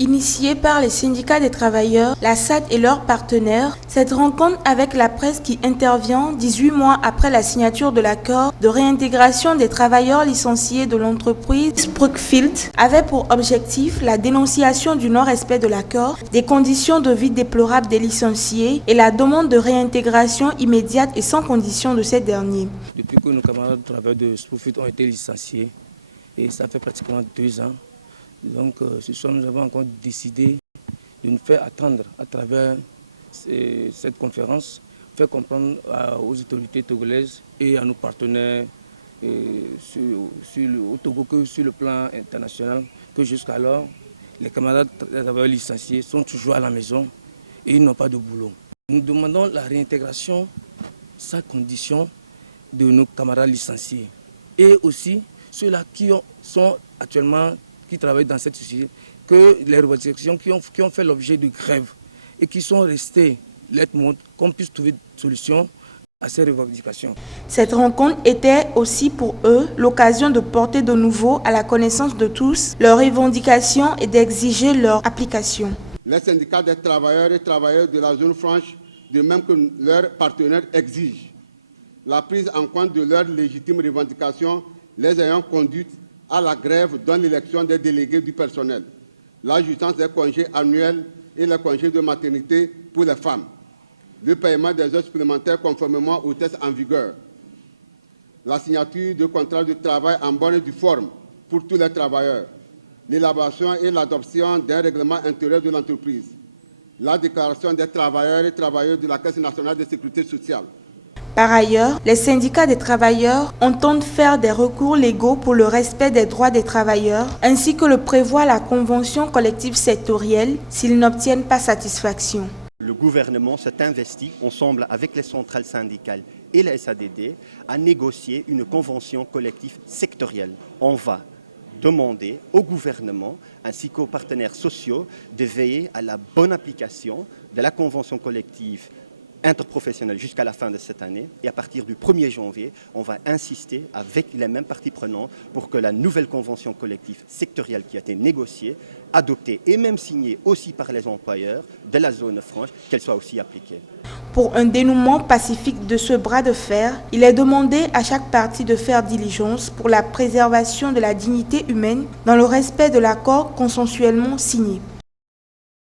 Initiée par les syndicats des travailleurs, la SAD et leurs partenaires, cette rencontre avec la presse qui intervient 18 mois après la signature de l'accord de réintégration des travailleurs licenciés de l'entreprise Brookfield avait pour objectif la dénonciation du non-respect de l'accord, des conditions de vie déplorables des licenciés et la demande de réintégration immédiate et sans condition de ces derniers. Depuis que nos camarades travailleurs de Brookfield ont été licenciés, et ça fait pratiquement 2 ans, donc ce soir, nous avons encore décidé de nous faire attendre à travers cette conférence, faire comprendre aux autorités togolaises et à nos partenaires au Togo que sur le plan international, que jusqu'alors, les camarades travailleurs licenciés sont toujours à la maison et ils n'ont pas de boulot. Nous demandons la réintégration sans condition de nos camarades licenciés et aussi ceux-là qui sont actuellement qui travaillent dans cette société, que les revendications qui ont fait l'objet de grève et qui sont restées lettres mortes, qu'on puisse trouver une solution à ces revendications. Cette rencontre était aussi pour eux l'occasion de porter de nouveau à la connaissance de tous leurs revendications et d'exiger leur application. Les syndicats des travailleurs et travailleuses de la zone franche, de même que leurs partenaires, exigent la prise en compte de leurs légitimes revendications, les ayant conduites à la grève dans l'élection des délégués du personnel, la jouissance des congés annuels et les congés de maternité pour les femmes, le paiement des heures supplémentaires conformément aux tests en vigueur, la signature de contrats de travail en bonne et due forme pour tous les travailleurs, l'élaboration et l'adoption d'un règlement intérieur de l'entreprise, la déclaration des travailleurs et travailleuses de la Caisse nationale de sécurité sociale. Par ailleurs, les syndicats des travailleurs entendent faire des recours légaux pour le respect des droits des travailleurs, ainsi que le prévoit la convention collective sectorielle s'ils n'obtiennent pas satisfaction. Le gouvernement s'est investi ensemble avec les centrales syndicales et la SADD à négocier une convention collective sectorielle. On va demander au gouvernement ainsi qu'aux partenaires sociaux de veiller à la bonne application de la convention collective interprofessionnelle jusqu'à la fin de cette année. Et à partir du 1er janvier, on va insister avec les mêmes parties prenantes pour que la nouvelle convention collective sectorielle qui a été négociée, adoptée et même signée aussi par les employeurs de la zone franche, qu'elle soit aussi appliquée. Pour un dénouement pacifique de ce bras de fer, il est demandé à chaque partie de faire diligence pour la préservation de la dignité humaine dans le respect de l'accord consensuellement signé.